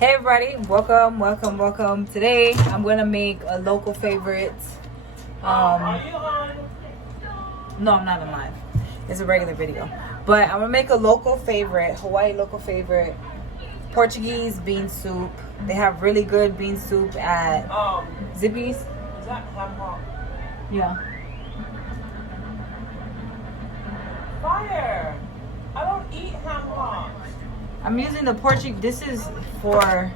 Hey everybody, welcome. Today I'm gonna make a local favorite. Are you on? No, I'm not on live. It's a regular video. But I'm gonna make a local favorite, Hawaii local favorite, Portuguese bean soup. They have really good bean soup at Zippy's. Is that ham hock? Yeah. Fire! I don't eat ham hocks. I'm using the Portuguese. This is for,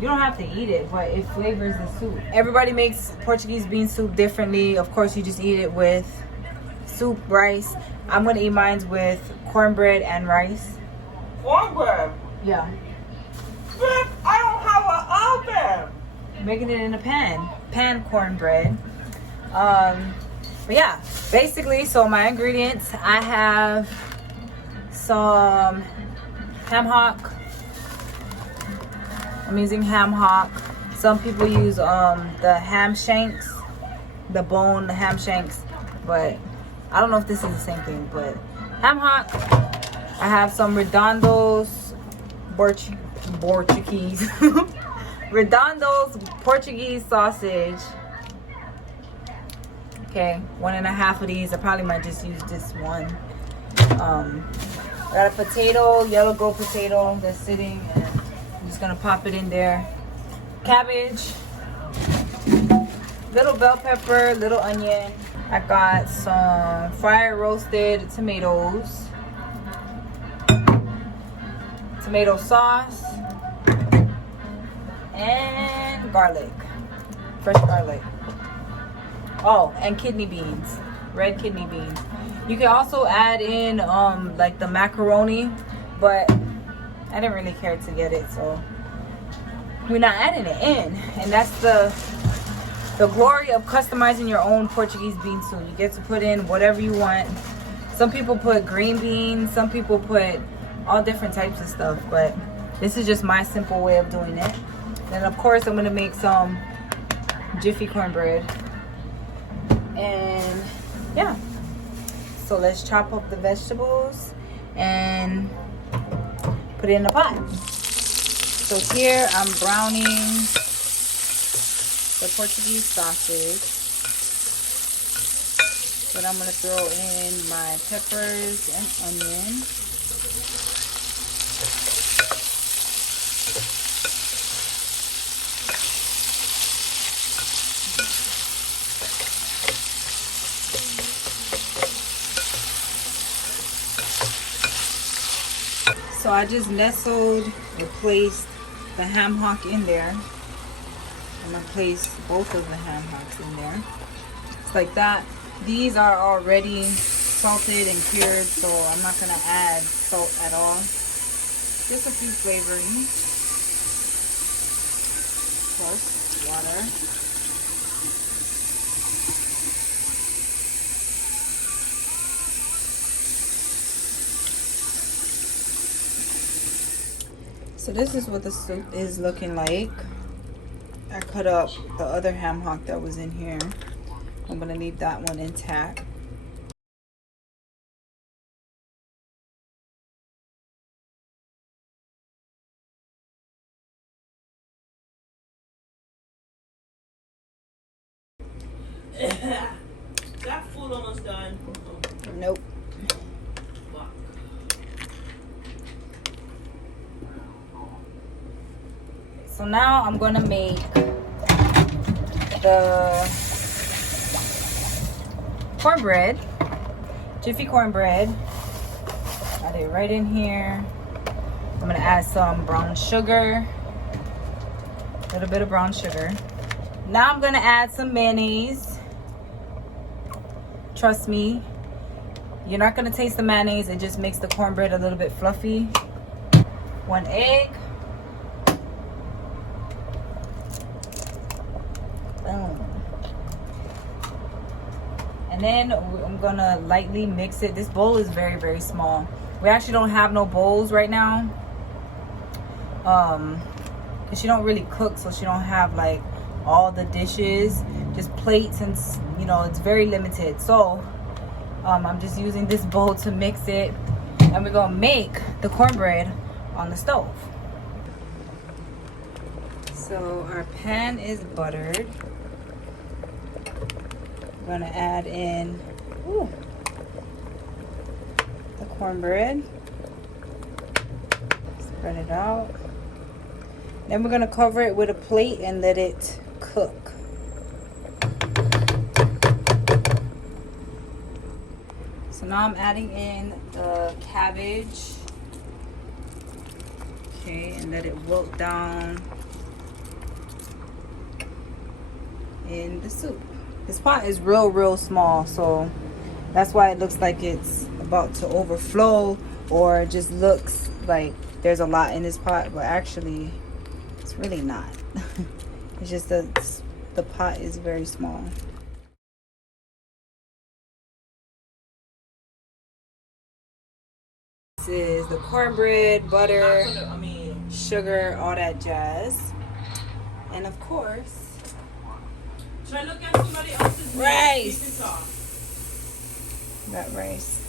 you don't have to eat it, but it flavors the soup. Everybody makes Portuguese bean soup differently. Of course, you just eat it with soup, rice. I'm gonna eat mine with cornbread and rice. Cornbread? Yeah. Bitch, I don't have an oven. Making it in a pan cornbread. But yeah, basically, so my ingredients, I have some ham hock. I'm using ham hock. Some people use the ham shanks, the ham shanks, but I don't know if this is the same thing. But ham hock. I have some redondos, Portuguese, redondos Portuguese sausage. Okay, 1.5 of these. I probably might just use this one. I got a potato, yellow gold potato that's sitting, and I'm just gonna pop it in there. Cabbage, little bell pepper, little onion. I got some fried roasted tomatoes, tomato sauce, and garlic, fresh garlic. Oh, and kidney beans, red kidney beans. You can also add in like the macaroni, but I didn't really care to get it, so we're not adding it in. And that's the glory of customizing your own Portuguese bean soup. You get to put in whatever you want. Some people put green beans, some people put all different types of stuff, but this is just my simple way of doing it. And of course, I'm gonna make some Jiffy cornbread. And yeah. So let's chop up the vegetables and put it in the pot. So here I'm browning the Portuguese sausage. Then I'm gonna throw in my peppers and onion. So I just nestled and placed the ham hock in there. I'm gonna place both of the ham hocks in there. It's like that. These are already salted and cured, so I'm not gonna add salt at all. Just a few flavorings. Plus water. So this is what the soup is looking like. I cut up the other ham hock that was in here. I'm gonna leave that one intact. Is that food almost done? Nope. So now I'm gonna make the cornbread, Jiffy cornbread. Add it right in here. I'm gonna add some brown sugar, a little bit of brown sugar. Now I'm gonna add some mayonnaise. Trust me, you're not gonna taste the mayonnaise. It just makes the cornbread a little bit fluffy. 1 egg. And then I'm gonna lightly mix it. This bowl is very, very small. We actually don't have no bowls right now. Cause she don't really cook, so she don't have like all the dishes, just plates, and you know, it's very limited. So I'm just using this bowl to mix it, and we're gonna make the cornbread on the stove. So our pan is buttered. We're gonna add in the cornbread. Spread it out. Then we're gonna cover it with a plate and let it cook. So now I'm adding in the cabbage. Okay, and let it wilt down in the soup. This pot is real small, so that's why it looks like it's about to overflow, or it just looks like there's a lot in this pot, but actually it's really not. It's just that the pot is very small. This is the cornbread, butter, sugar, all that jazz, and of course Should I look at somebody else's rice. Got rice.